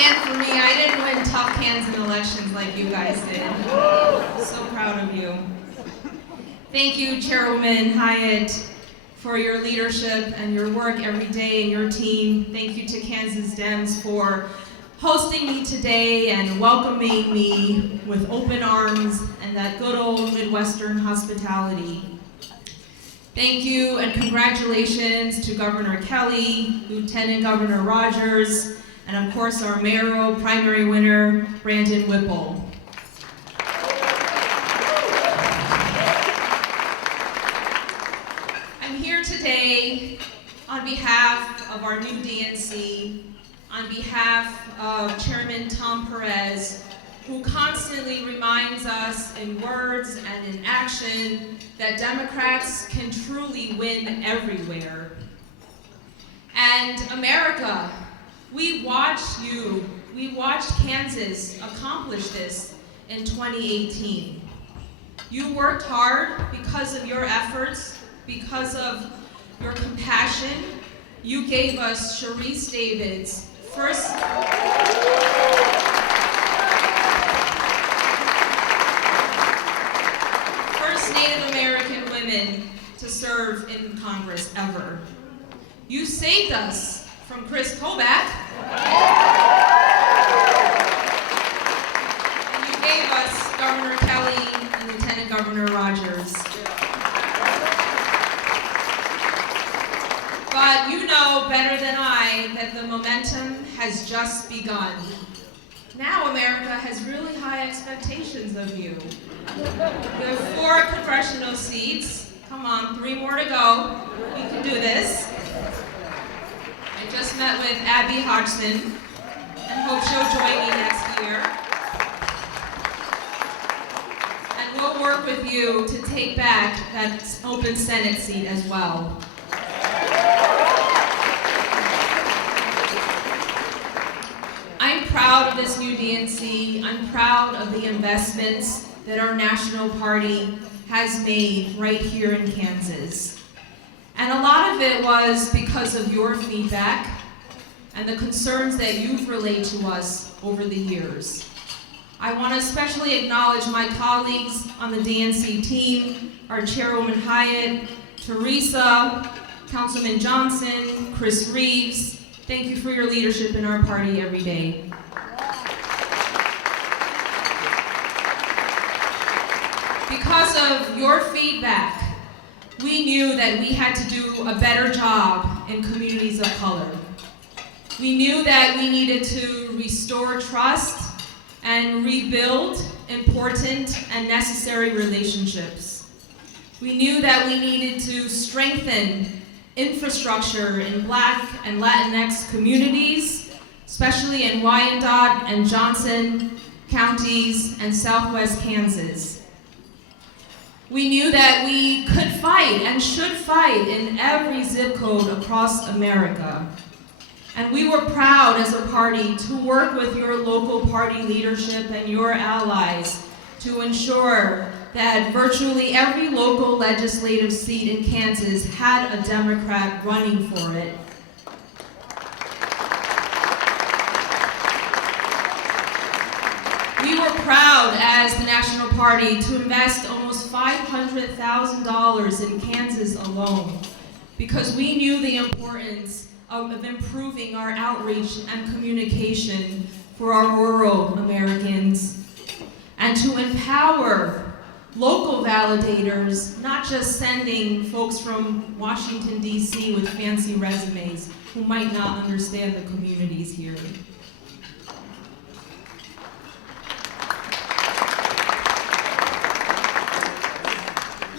stand for me. I didn't win tough Kansas elections like you guys did. So proud of you. Thank you, Chairwoman Hyatt, for your leadership and your work every day and your team. Thank you to Kansas Dems for hosting me today and welcoming me with open arms and that good old Midwestern hospitality. Thank you and congratulations to Governor Kelly, Lieutenant Governor Rogers, and of course our mayoral primary winner, Brandon Whipple. I'm here today on behalf of our new DNC, on behalf of Chairman Tom Perez, who constantly reminds us in words and in action that Democrats can truly win everywhere. And America, we watched Kansas accomplish this in 2018. You worked hard because of your efforts, because of your compassion. You gave us Sharice Davids, first Native American women to serve in Congress ever. You saved us from Chris Kobach, and you gave us Governor Kelly and Lieutenant Governor Rogers. But you know better than I that the momentum has just begun. Now America has really high expectations of you. There are 4 congressional seats. Come on, 3 more to go. You can do this. I just met with Abby Hodgson and hope she'll join me next year. And we'll work with you to take back that open Senate seat as well. I'm proud of this new DNC. I'm proud of the investments that our national party has made right here in Kansas. And a lot of it was because of your feedback and the concerns that you've relayed to us over the years. I want to especially acknowledge my colleagues on the DNC team, our Chairwoman Hyatt, Teresa, Councilman Johnson, Chris Reeves. Thank you for your leadership in our party every day. Because of your feedback, we knew that we had to do a better job in communities of color. We knew that we needed to restore trust and rebuild important and necessary relationships. We knew that we needed to strengthen infrastructure in Black and Latinx communities, especially in Wyandotte and Johnson counties and Southwest Kansas. We knew that we could fight and should fight in every zip code across America. And we were proud as a party to work with your local party leadership and your allies to ensure that virtually every local legislative seat in Kansas had a Democrat running for it. We were proud as the National Party to invest almost $500,000 in Kansas alone because we knew the importance of improving our outreach and communication for our rural Americans and to empower local validators, not just sending folks from Washington, D.C. with fancy resumes who might not understand the communities here.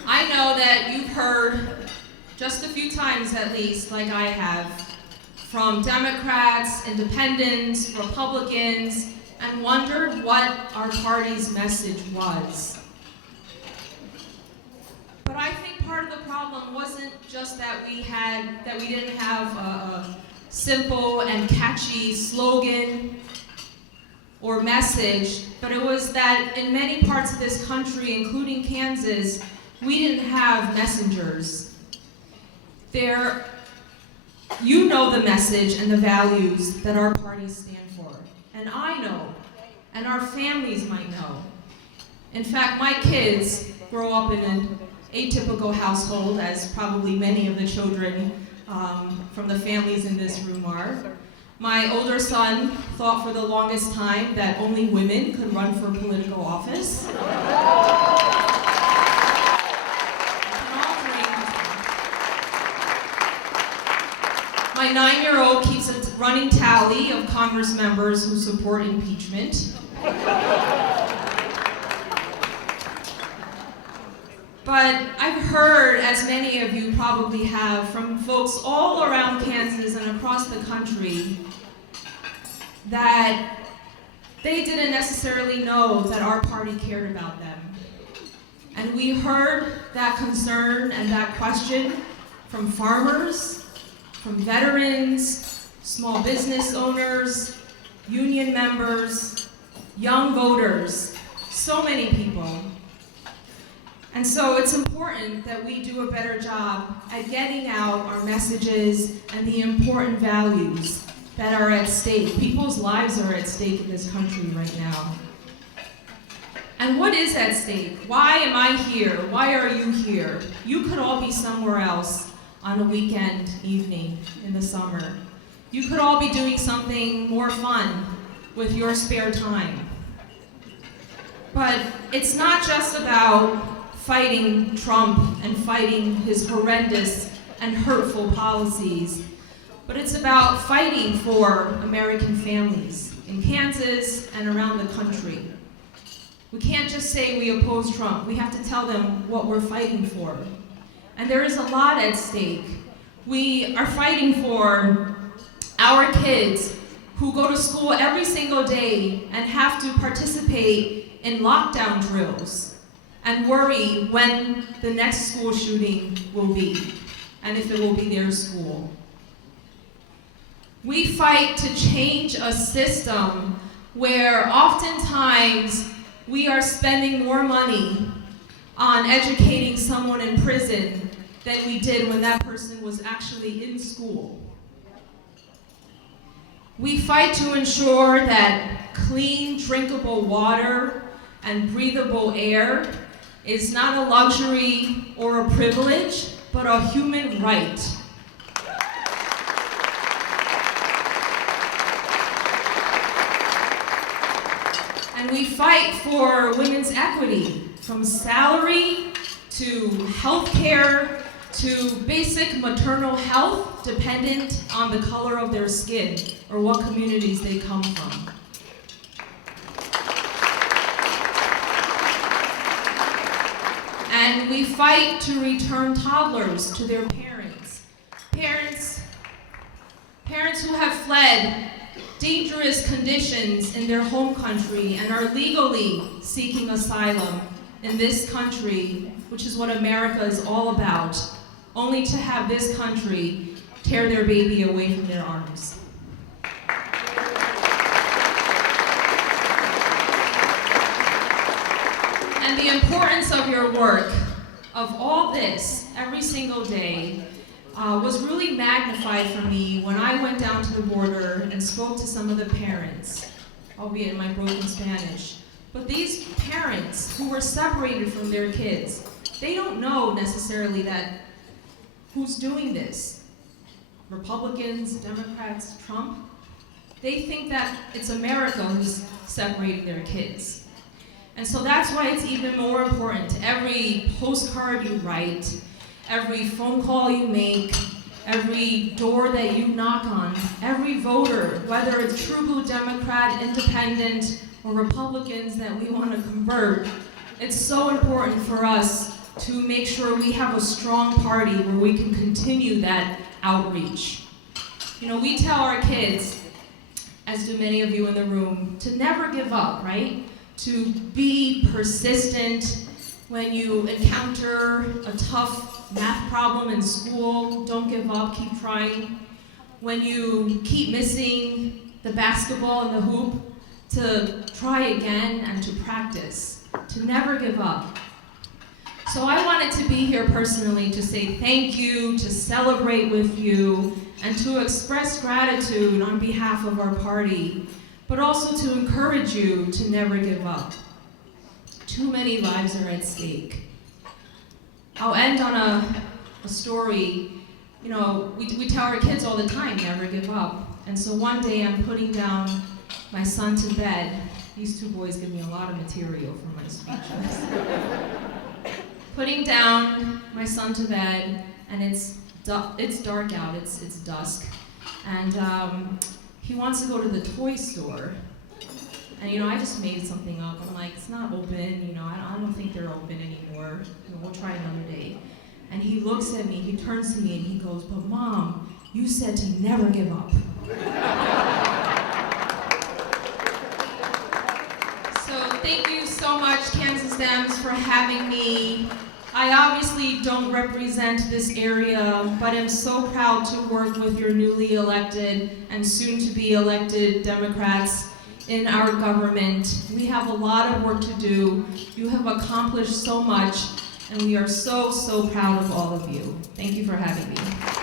I know that you've heard just a few times at least, like I have, from Democrats, independents, Republicans, and wondered what our party's message was. But I think part of the problem wasn't just that we didn't have a simple and catchy slogan or message, but it was that in many parts of this country, including Kansas, we didn't have messengers. You know the message and the values that our parties stand for. and I know, and our families might know. In fact, my kids grow up in an atypical household, as probably many of the children from the families in this room are. My older son thought for the longest time that only women could run for political office. My 9-year-old keeps a running tally of Congress members who support impeachment. But I've heard, as many of you probably have, from folks all around Kansas and across the country, that they didn't necessarily know that our party cared about them. And we heard that concern and that question from farmers, from veterans, small business owners, union members, young voters, so many people. And so it's important that we do a better job at getting out our messages and the important values that are at stake. People's lives are at stake in this country right now. And what is at stake? Why am I here? Why are you here? You could all be somewhere else on a weekend evening in the summer. You could all be doing something more fun with your spare time. But it's not just about fighting Trump and fighting his horrendous and hurtful policies, but it's about fighting for American families in Kansas and around the country. We can't just say we oppose Trump. We have to tell them what we're fighting for. And there is a lot at stake. We are fighting for our kids who go to school every single day and have to participate in lockdown drills and worry when the next school shooting will be, and if it will be their school. We fight to change a system where oftentimes we are spending more money on educating someone in prison than we did when that person was actually in school. We fight to ensure that clean, drinkable water and breathable air is not a luxury or a privilege, but a human right. And we fight for women's equity, from salary to health care to basic maternal health dependent on the color of their skin or what communities they come from. And we fight to return toddlers to their parents. Parents who have fled dangerous conditions in their home country and are legally seeking asylum in this country, which is what America is all about, only to have this country tear their baby away from their arms. And the importance of your work, of all this, every single day, was really magnified for me when I went down to the border and spoke to some of the parents, albeit in my broken Spanish. But these parents who were separated from their kids, they don't know necessarily that who's doing this. Republicans, Democrats, Trump. They think that it's America who's separating their kids. And so that's why it's even more important. Every postcard you write, every phone call you make, every door that you knock on, every voter, whether it's True Blue Democrat, Independent, or Republicans that we want to convert, it's so important for us to make sure we have a strong party where we can continue that outreach. You know, we tell our kids, as do many of you in the room, to never give up, right? To be persistent. When you encounter a tough math problem in school, don't give up, keep trying. When you keep missing the basketball and the hoop, to try again and to practice, to never give up. So I wanted to be here personally to say thank you, to celebrate with you, and to express gratitude on behalf of our party. but also to encourage you to never give up. Too many lives are at stake. I'll end on a story. You know, we tell our kids all the time, never give up. And so one day I'm putting down my son to bed. These two boys give me a lot of material for my speeches. Putting down my son to bed, and it's dark out, it's dusk. And he wants to go to the toy store. And you know, I just made something up. I'm like, it's not open, you know, I don't think they're open anymore. You know, we'll try another day. And he looks at me, he turns to me and he goes, but Mom, you said to never give up. So thank you so much, Kansas Dems, for having me. I obviously don't represent this area, but I'm so proud to work with your newly elected and soon to be elected Democrats in our government. We have a lot of work to do. You have accomplished so much, and we are so, so proud of all of you. Thank you for having me.